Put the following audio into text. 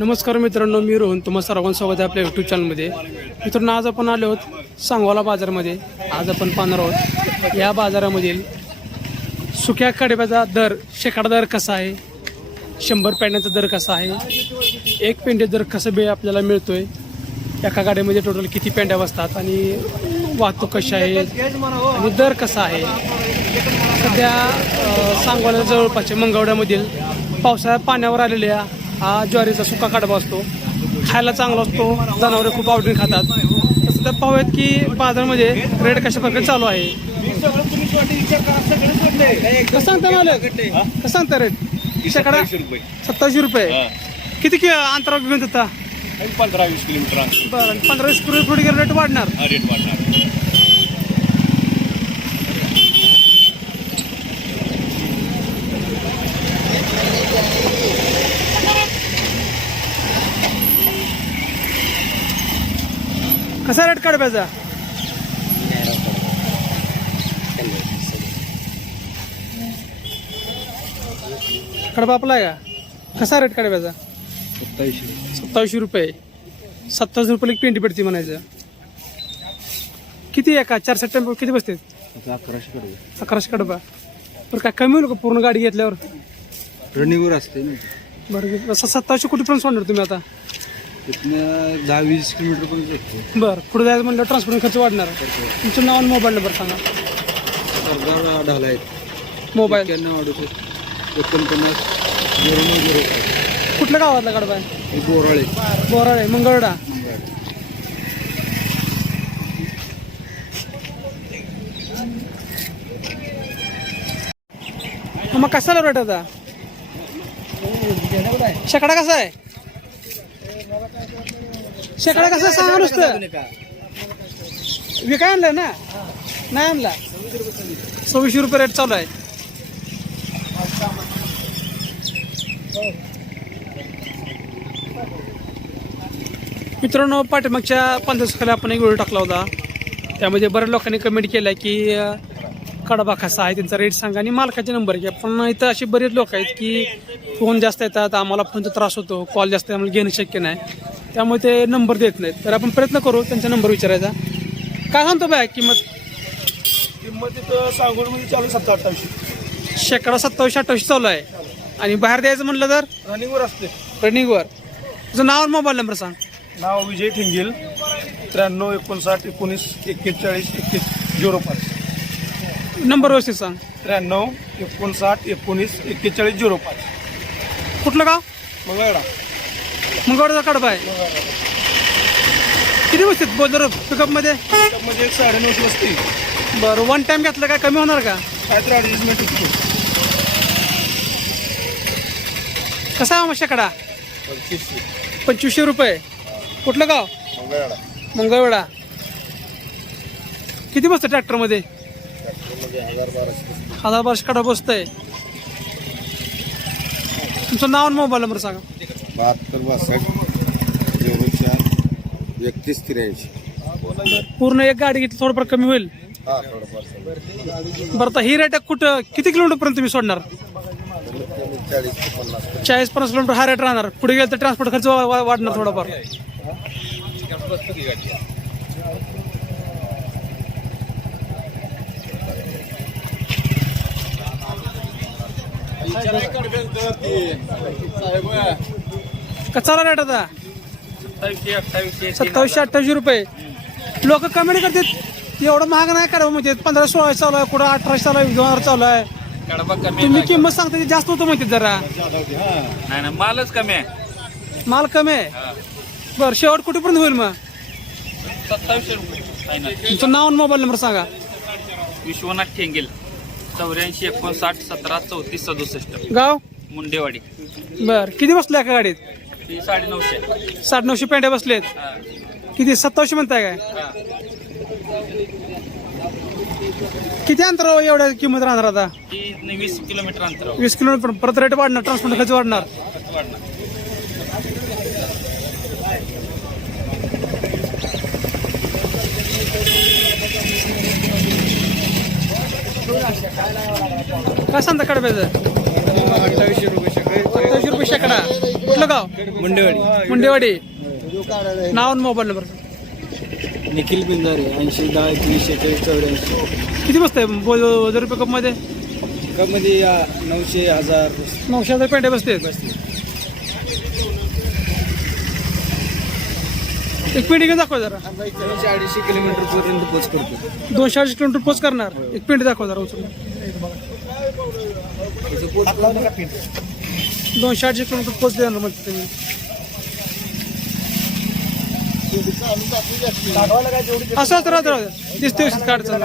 नमस्कार मित्रांनो मी रोहन. तुम्हा सर्वांचं स्वागत आहे आपल्या यूट्यूब चॅनलमध्ये मित्रांनो आज आपण आलो आहोत सांगोला बाजारामध्ये. आज आपण पाहणार आहोत या बाजारामधील सुक्या कडब्याचा दर शेकडा दर कसा आहे? शंभर पेंड्याचा दर कसा आहे? एक पेंडे दर कसं बे आपल्याला मिळतो आहे एका गाड्यामध्ये टोटल किती पेंड्या बसतात आणि वाहतूक कशी आहे? आणि दर कसा आहे? सध्या अ, सांगोला जवळपासच्या मंगवड्यामधील पावसाळ्यात पाण्यावर आलेल्या हा ज्वारीचा सुका कडबा असतो. खायला चांगला असतो. जनावरे खूप आवडीने खातात. तसं तर पाहूयात की बाजारामध्ये रेट कशा प्रकारे चालू आहे. कसं सांगता मला कसं सांगता रेट शेकडा? रुपये सत्तावीसशे रुपये. किती कि अंतरावर घेऊन देता? पंधरा वीस किलोमीटर. बरं पंधरा वीस किलो थोडी रेट वाढणार. हा रेट वाढणार. कसा रेट कडब्याचा कडबा आपला आहे का? कसा रेट कडब्याचा सत्तावीसशे रुपये. सत्तावीस रुपये एक पेंटी पडते म्हणायचं. किती आहे का? चार सप्टेंबर किती बसते अकराशे कडे अकराशे कडबा. बरं काय कमी होईल का पूर्ण गाडी घेतल्यावर? रनिंगवर असते ना. बरं असं सत्तावीसशे कुठेपर्यंत सोडणार तुम्ही आता. तिथनं दहा वीस किलोमीटर पण जातो. बरं पुढे जायचं म्हणलं? ट्रान्सपोर्ट खर्च वाढणार तुमचं नाव आणि मोबाईल नंबर सांगा. सरदार ढाला आहेत. मोबाईल. एक्क्याण्णव अडुसष्ट एकोणपन्नास झिरो नऊ झिरो. कुठल्या गावातला कडबा आहे? बोराळे बोराळे मंगळडा मग कसाला रेट आता? शेकडा कसा आहे? शेकडा कसा सांगा नुसतं? विकाय आणलाय ना? नाही आणला. सव्वीसशे रुपये रेट चालू आहे. मित्रांनो पाठीमागच्या पंधरा आपण एक व्हिडिओ टाकला होता. त्यामध्ये बऱ्याच लोकांनी कमेंट केलं की कडबा कसा आहे त्यांचा रेट सांगा आणि मालकाचे नंबर घ्या. पण इथं असे बरेच लोक आहेत की फोन जास्त येतात आम्हाला फोनचा त्रास होतो कॉल जास्त आम्हाला घेणं शक्य नाही. त्यामुळे ते नंबर देत नाहीत. तर आपण प्रयत्न करू त्यांचा नंबर विचारायचा. काय सांगतो बाय किंमत? किंमत तिथं सांगोलमध्ये चालू सत्ता अठ्ठावीसशे शेकडा सत्तावीसशे अठ्ठावीसशे चालू आहे. आणि बाहेर द्यायचं म्हटलं तर? रनिंगवर असते रनिंगवर. तुझं नाव आणि मोबाईल नंबर सांग. नाव विजय ठिंगेल त्र्याण्णव एकोणसाठ एकोणीस एक्केचाळीस एकतीस झिरो पाच. नंबर व्यवस्थित सांग. त्र्याण्णव एकोणसाठ एकोणीस एक्केचाळीस झिरो पाच. कुठलं गाव? मंगळडा मंगळवारचा कडबा आहे किती बसतात बोलर पिकअपमध्ये म्हणजे एक साडेनऊशे वस्ती बरं वन टाइम घेतलं काय? कमी होणार का? काहीतरी ॲडजस्टमेंट होती कसा आहे मग शेकडा पंचवीसशे. रुपये. कुठलं गाव? मंगळडा मंगळवेढा. किती बसतं ट्रॅक्टरमध्ये हजार बाराशे कडा बसतंय. तुमचं नाव आणि मोबाईल नंबर सांगा. बहात्तर बासष्ट झिरो चार एकतीस त्र्याऐंशी पूर्ण एक गाडी घेतली थोडंफार कमी होईल. हा थोडंफार बरं आता ही रेट कुठं किती किलोमीटर पर्यंत तुम्ही सोडणार? चाळीस ते पन्नास चाळीस पन्नास किलोमीटर हा रेट राहणार. पुढे गेलं तर ट्रान्सपोर्ट खर्च वा- वा- वाढणार थोडाफार. कचाला रेट आता. सत्तावीसशे अठ्ठावीसशे रुपये. लोक कमेंट करतात एवढं महाग नाही करावं म्हणजे पंधरा सोळा चालू आहे कुठं अठराशे चालू आहे दोन हजार चालू आहे. तुम्ही किंमत सांगता जास्त होतं माहिती जरा. नाही ना मालच कमी आहे. माल कमी आहे? बरं शेवट कुठेपर्यंत होईल मग? सत्तावीसशे रुपये. तुमचं नाव आणि मोबाईल नंबर सांगा. विश्वनाथ ठेंगेल चौऱ्याऐंशी एकोणसाठ सतरा चौतीस सदुसष्ट. गाव? मुंडेवाडी. बर किती बसले एका गाडीत? ती साठ नऊशे पेंड्या बसलेत. हा. किती? सत्तावीसशे म्हणताय काय? हा. किती अंतर एवढ्या किंमत राहणार आता? ती न- वीस किलोमीटर अंतर वीस किलोमीटर परत रेट वाढणार ट्रान्सपोर्ट खर्च वाढणार. काय सांगता कडब्याचं? अठ्ठावीसशे रुपये सकाळी सत्तावीसशे रुपये शेकडा. कुठलं गाव? मुंडेवाडी. मुंडेवाडी. नाव आणि मोबाईल नंबर. निखिल बिंदारे ऐंशी दहा एकवीस शेहेचाळीस चौऱ्याऐंशी. किती बसतंय? वजर पिकअपमध्ये कपमध्ये? नऊशे हजार. नऊशे हजार पेंटे बसते एक पेंटी घेऊन दाखवा जरा. दोनशे अडीचशे किलोमीटर पर्यंत पोच करतो. दोनशे अडीच किलोमीटर पोच करणार. एक पेंटी दाखवा जरा उचलून. दोनशे अडीचशे किलोमीटर पोच देणार म्हणजे तुम्ही असं राहत राहत काढ काढचं